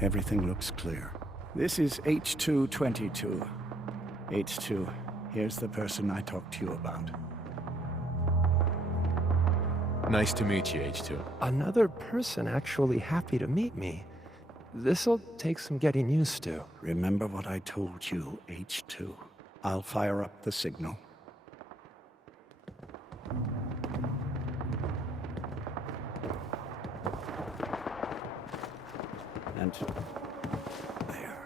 Everything looks clear. This is H222. H2, here's the person I talked to you about. Nice to meet you, H2. Another person actually happy to meet me. This'll take some getting used to. Remember what I told you, H2. I'll fire up the signal. And there.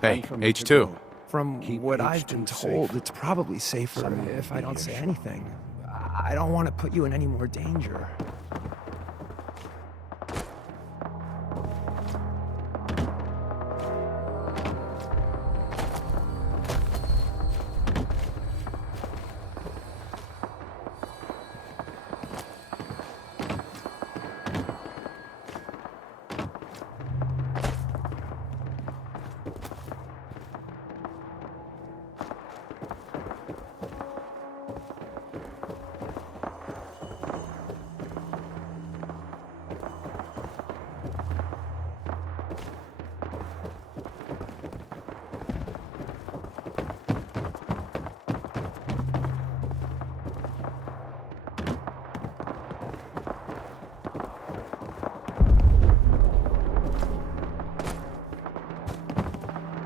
Hey, Time for me to H2. go. From Keep what I've H2 been told, safe. it's probably safer Someone will if I be don't here say shortly. anything. I don't want to put you in any more danger.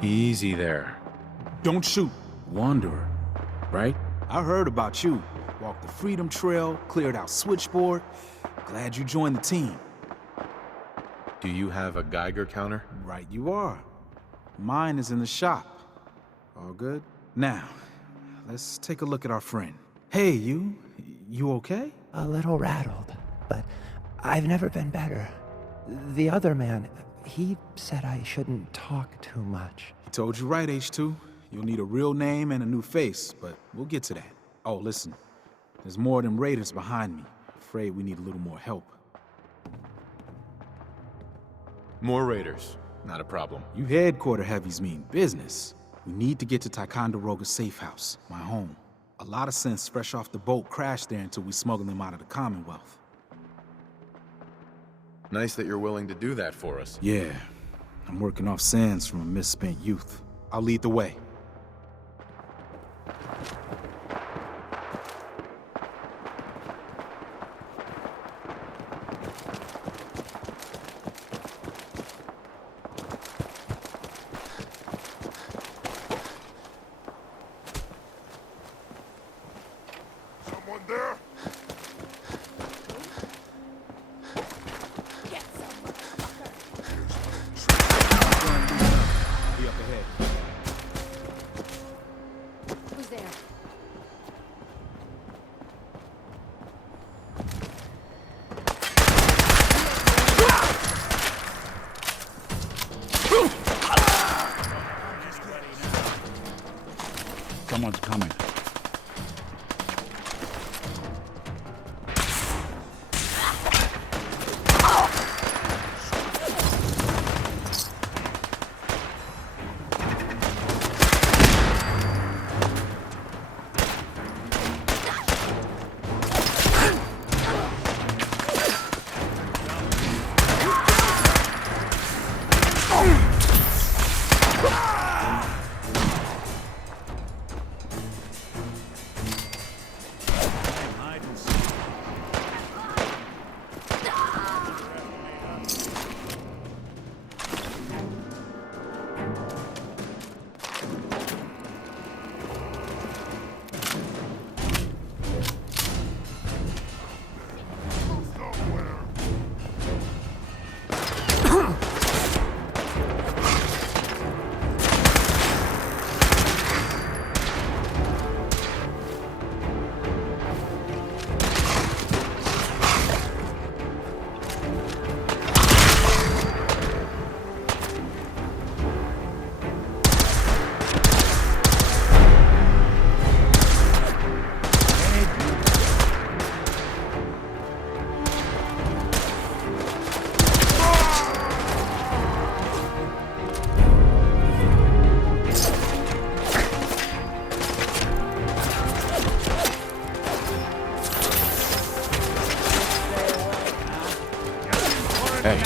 Easy there. Don't shoot. Wanderer, right? I heard about you. Walked the Freedom Trail, cleared out Switchboard. Glad you joined the team. Do you have a Geiger counter? Right you are. Mine is in the shop. All good? Now, let's take a look at our friend. Hey, you okay? A little rattled, but I've never been better. The other man, he said I shouldn't talk too much. He told you right, H2. You'll need a real name and a new face, but we'll get to that. Oh, listen. There's more of them raiders behind me. Afraid we need a little more help. More raiders. Not a problem. You headquarter heavies mean business. We need to get to Ticonderoga's safe house, my home. A lot of synths fresh off the boat crashed there until we smuggled them out of the Commonwealth. Nice that you're willing to do that for us. Yeah, I'm working off sands from a misspent youth. I'll lead the way. Someone there? Be up ahead. Who's there? Someone's coming. Hey.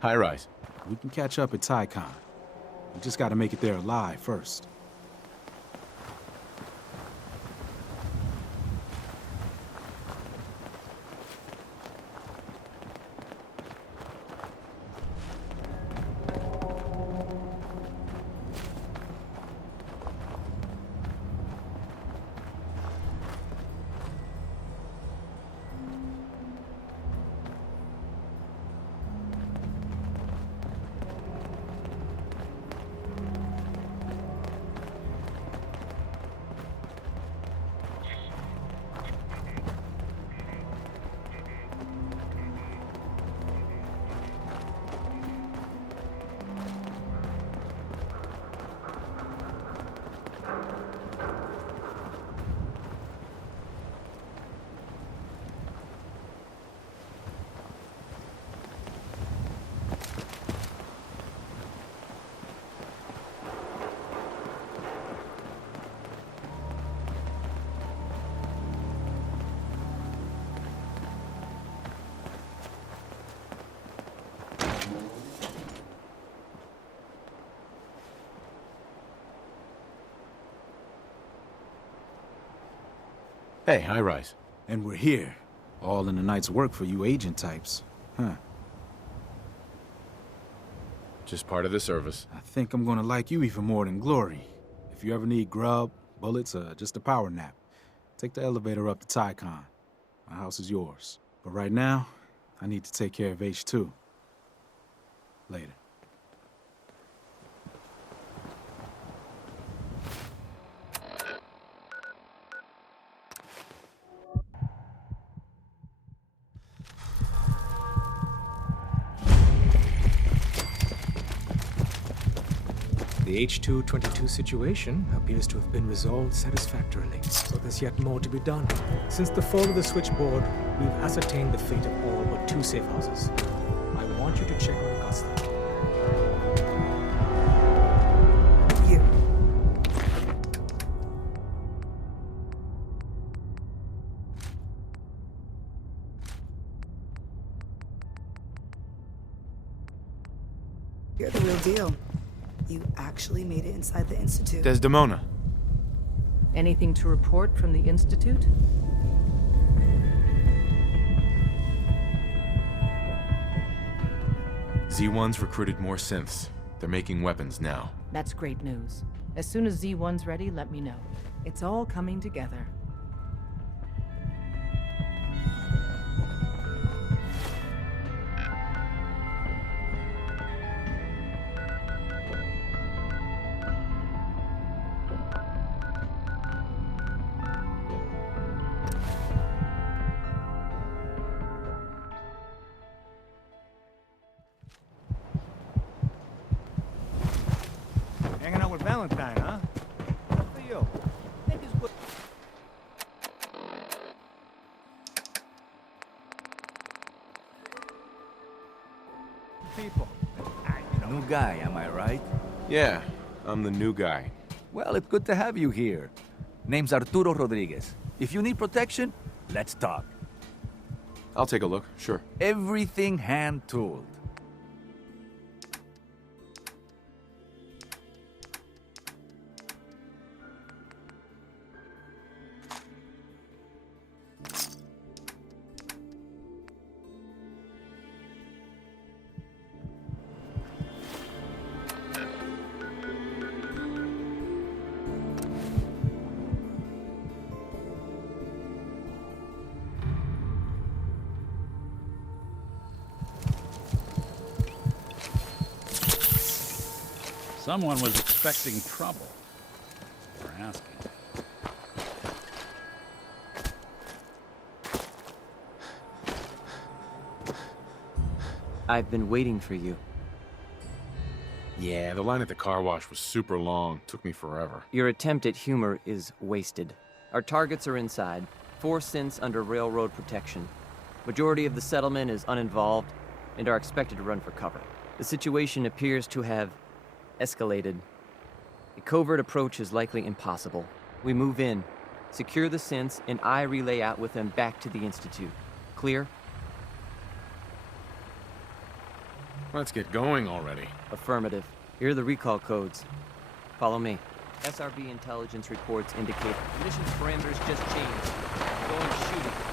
High rise. We can catch up at Tycon. We just gotta make it there alive first. Hey, high rise. And we're here. All in the night's work for you agent types. Huh. Just part of the service. I think I'm gonna like you even more than Glory. If you ever need grub, bullets, or just a power nap, take the elevator up to Tycon. My house is yours. But right now, I need to take care of H2. Later. The H-222 situation appears to have been resolved satisfactorily, but there's yet more to be done. Since the fall of the switchboard, we've ascertained the fate of all but 2 safe houses. I want you to check on Augusta. You. You're the real deal. You actually made it inside the Institute. Desdemona. Anything to report from the Institute? Z1's recruited more synths. They're making weapons now. That's great news. As soon as Z1's ready, let me know. It's all coming together. Hanging out with Valentine, huh? Good for you. Think it's good. People. New guy, am I right? Yeah, I'm the new guy. Well, it's good to have you here. Name's Arturo Rodriguez. If you need protection, let's talk. I'll take a look, sure. Everything hand-tooled. Someone was expecting trouble. We're asking. I've been waiting for you. Yeah, the line at the car wash was super long. Took me forever. Your attempt at humor is wasted. Our targets are inside. 4 synths under railroad protection. Majority of the settlement is uninvolved and are expected to run for cover. The situation appears to have escalated. A covert approach is likely impossible. We move in, secure the synths, and I relay out with them back to the Institute. Clear? Let's get going already. Affirmative. Here are the recall codes. Follow me. SRB intelligence reports indicate mission parameters just changed. Going shooting.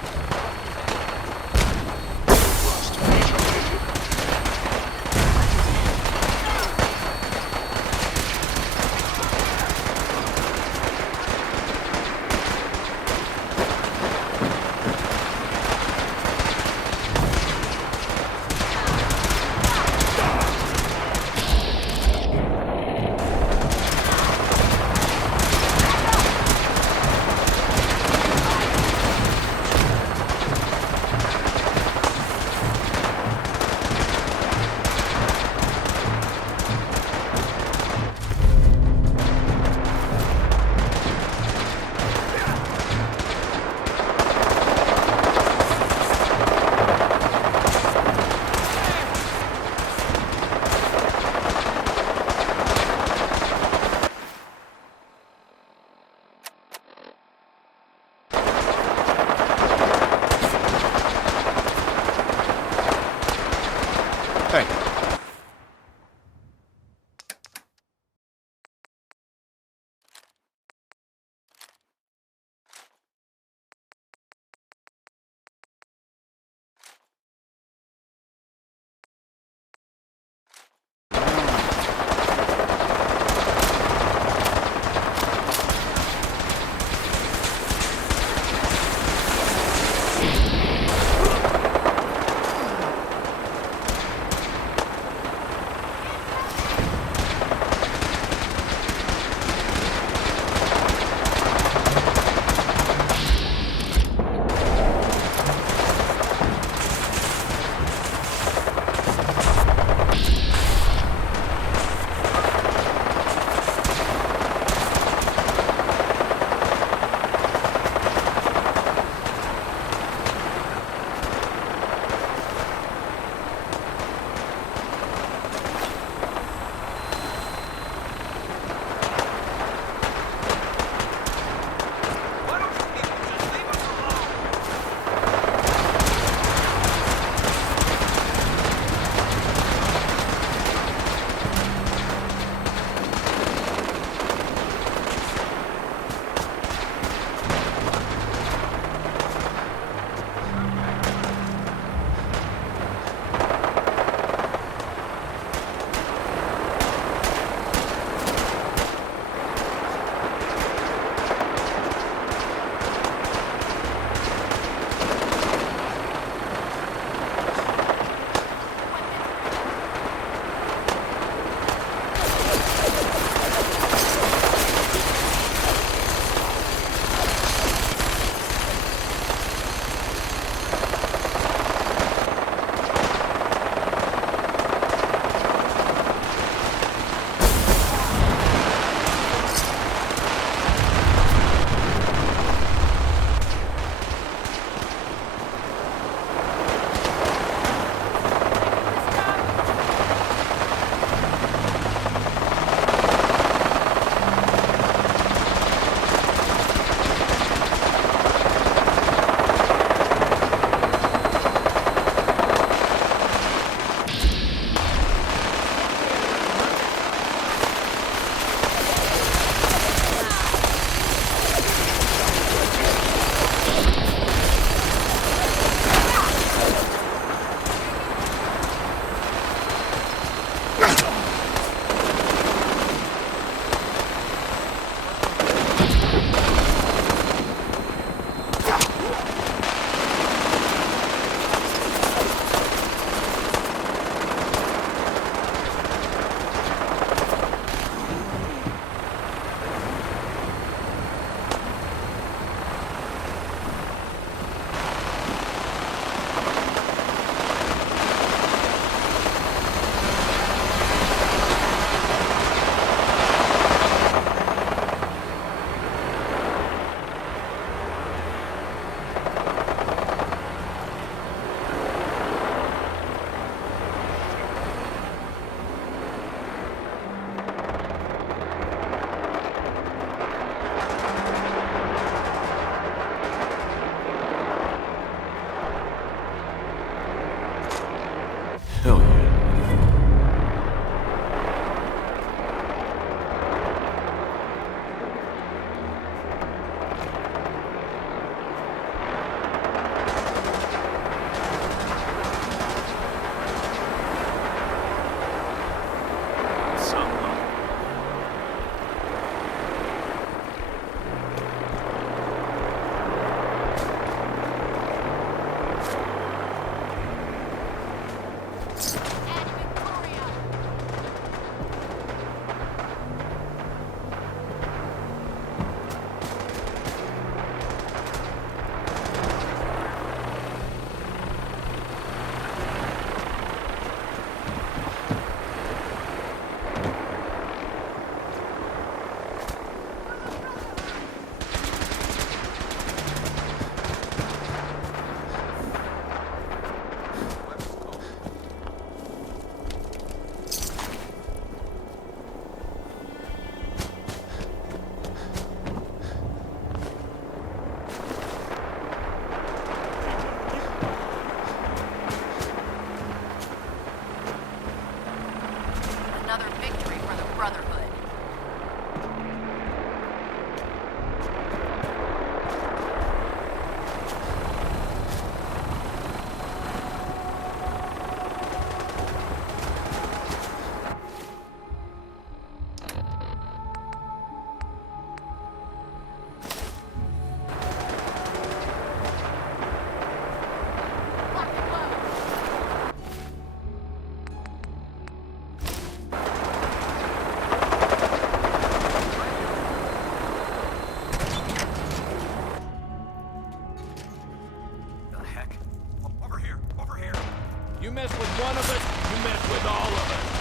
mess with one of us, you mess with all of us.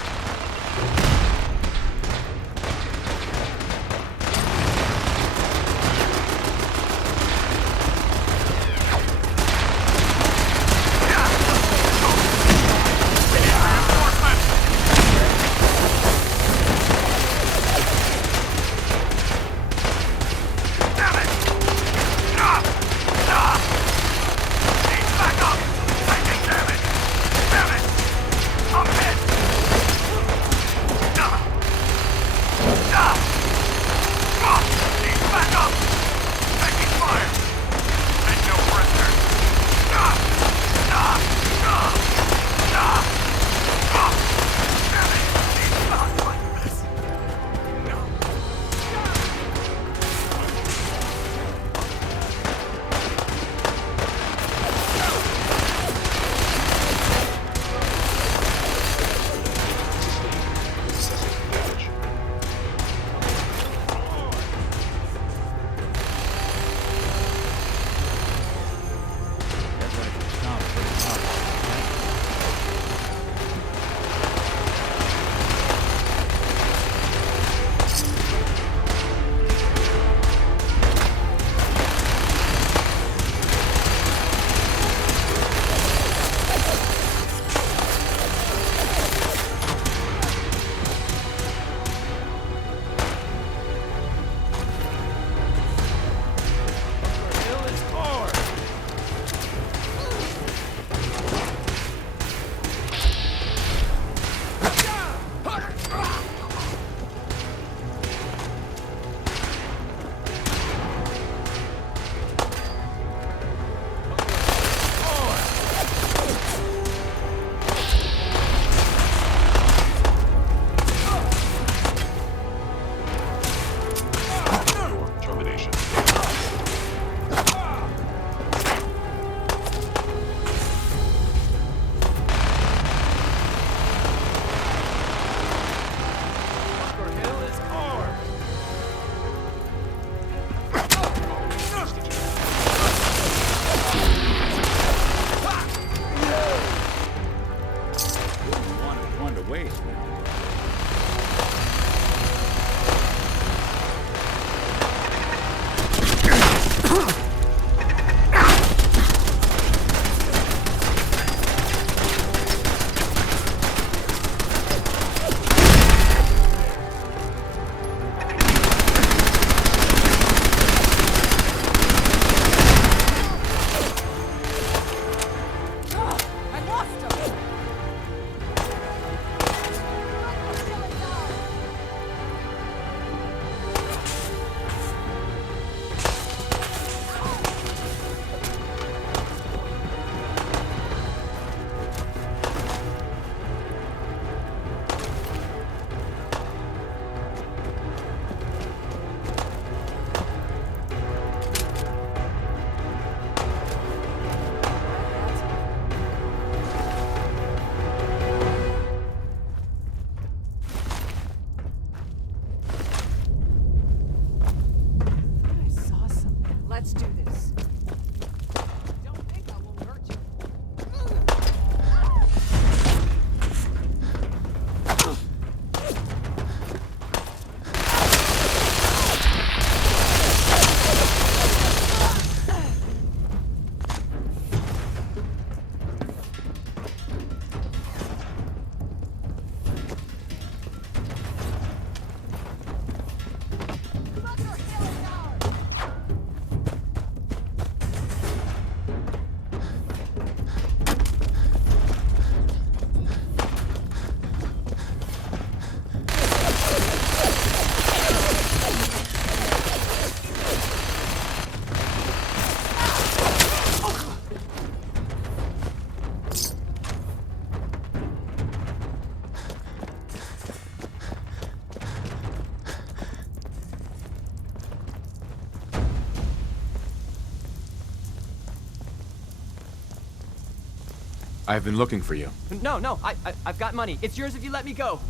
I've been looking for you. No, I've got money. It's yours if you let me go.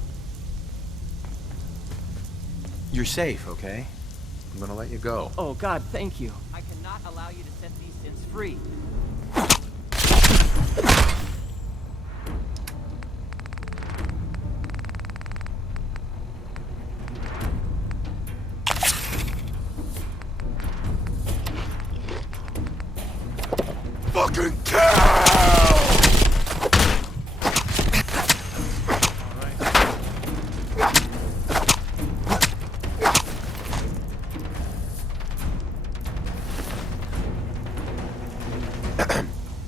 You're safe, okay? I'm gonna let you go. Oh, God, thank you. I cannot allow you to set these sins free. Fucking kill!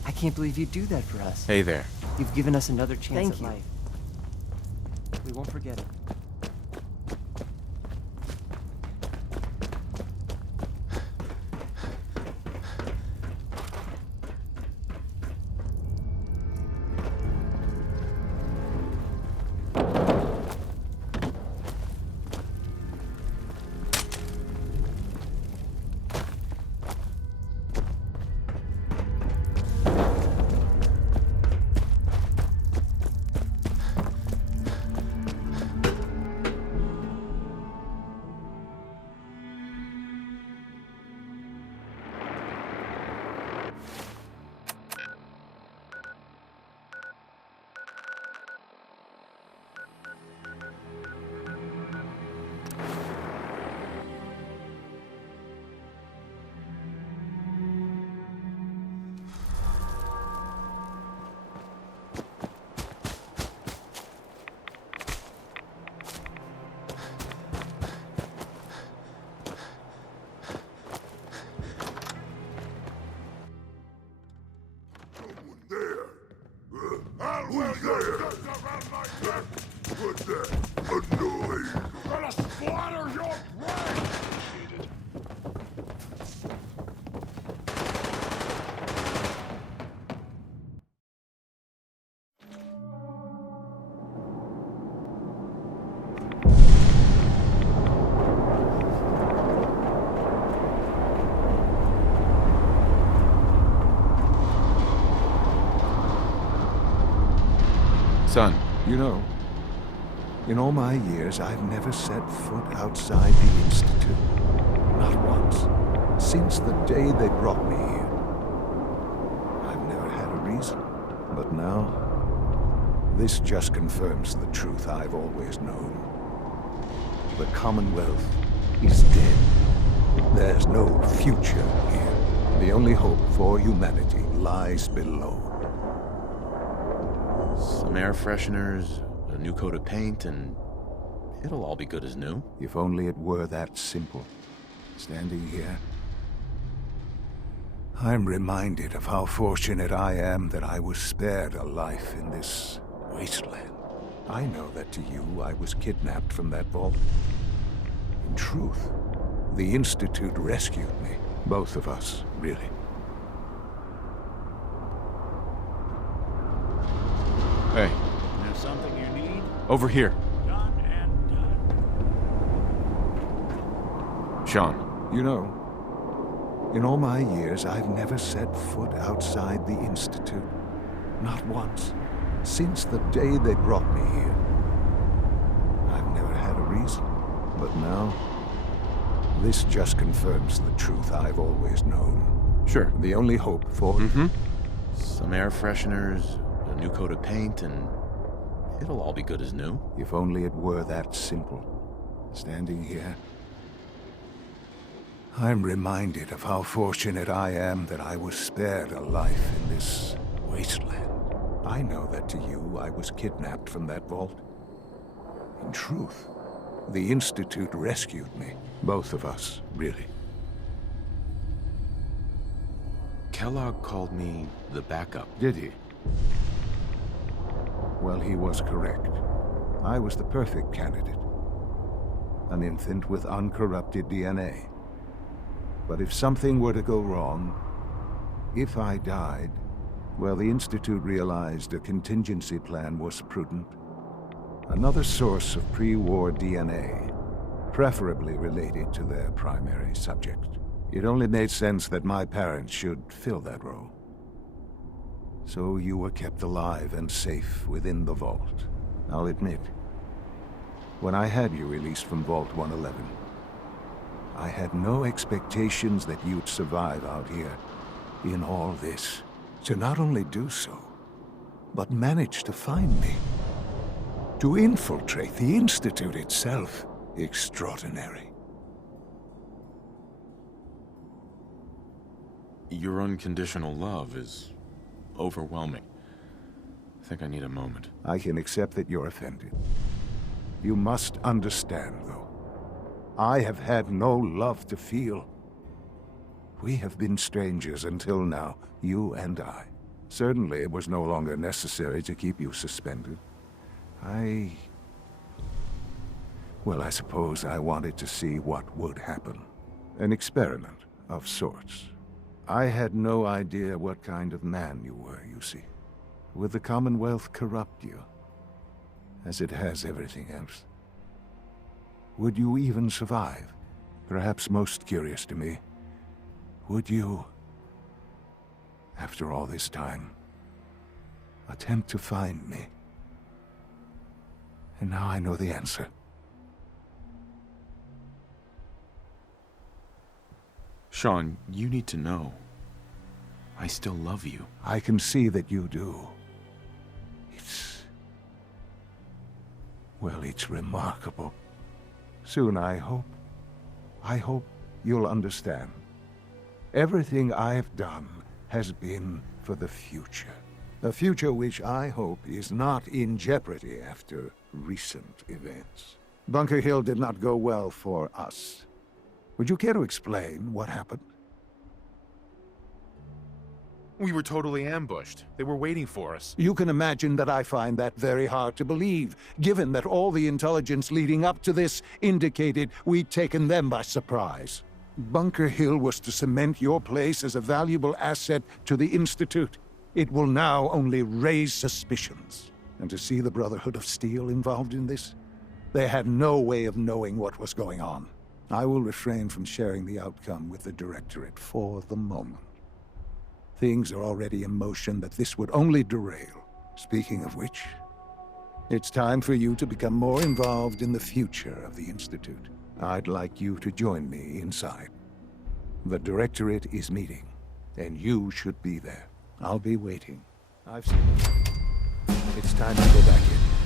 I can't believe you'd do that for us. Hey there. You've given us another chance Thank at you. life. We won't forget it. Who's there? What's that? A noise? Gonna splatter your brain! Son, You know, in all my years, I've never set foot outside the Institute. Not once. Since the day they brought me here. I've never had a reason. But now, this just confirms the truth I've always known. The Commonwealth is dead. There's no future here. The only hope for humanity lies below. some air fresheners, a new coat of paint, and it'll all be good as new. If only it were that simple. Standing here, I'm reminded of how fortunate I am that I was spared a life in this wasteland. I know that to you, I was kidnapped from that vault. In truth, the Institute rescued me. Both of us, really. Hey, There's something you need? over here. Done and done. Sean. You know, in all my years, I've never set foot outside the Institute. Not once. Since the day they brought me here. I've never had a reason. But now, this just confirms the truth I've always known. Sure. The only hope for... Some air fresheners, a new coat of paint, and it'll all be good as new. If only it were that simple. Standing here, I'm reminded of how fortunate I am that I was spared a life in this wasteland. I know that to you, I was kidnapped from that vault. In truth, the Institute rescued me. Both of us, really. Kellogg called me the backup. Did he? Well, he was correct. I was the perfect candidate. An infant with uncorrupted DNA. But if something were to go wrong, if I died, well, the Institute realized a contingency plan was prudent. Another source of pre-war DNA, preferably related to their primary subject. It only made sense that my parents should fill that role. So you were kept alive and safe within the vault. I'll admit, when I had you released from Vault 111, I had no expectations that you'd survive out here in all this. To not only do so, but manage to find me. To infiltrate the Institute itself. Extraordinary. Your unconditional love is overwhelming. I think I need a moment. I can accept that you're offended. You must understand, though. I have had no love to feel. We have been strangers until now, you and I. Certainly it was no longer necessary to keep you suspended. Well, I suppose I wanted to see what would happen. An experiment of sorts. I had no idea what kind of man you were, you see. Would the Commonwealth corrupt you, as it has everything else? Would you even survive? Perhaps most curious to me, would you, after all this time, attempt to find me? And now I know the answer. Sean, you need to know. I still love you. I can see that you do. It's remarkable. Soon, I hope you'll understand. Everything I've done has been for the future. A future which I hope is not in jeopardy after recent events. Bunker Hill did not go well for us. Would you care to explain what happened? We were totally ambushed. They were waiting for us. You can imagine that I find that very hard to believe, given that all the intelligence leading up to this indicated we'd taken them by surprise. Bunker Hill was to cement your place as a valuable asset to the Institute. It will now only raise suspicions. And to see the Brotherhood of Steel involved in this? They had no way of knowing what was going on. I will refrain from sharing the outcome with the Directorate for the moment. Things are already in motion that this would only derail. Speaking of which, it's time for you to become more involved in the future of the Institute. I'd like you to join me inside. The Directorate is meeting, and you should be there. I'll be waiting. I've seen it. It's time to go back in.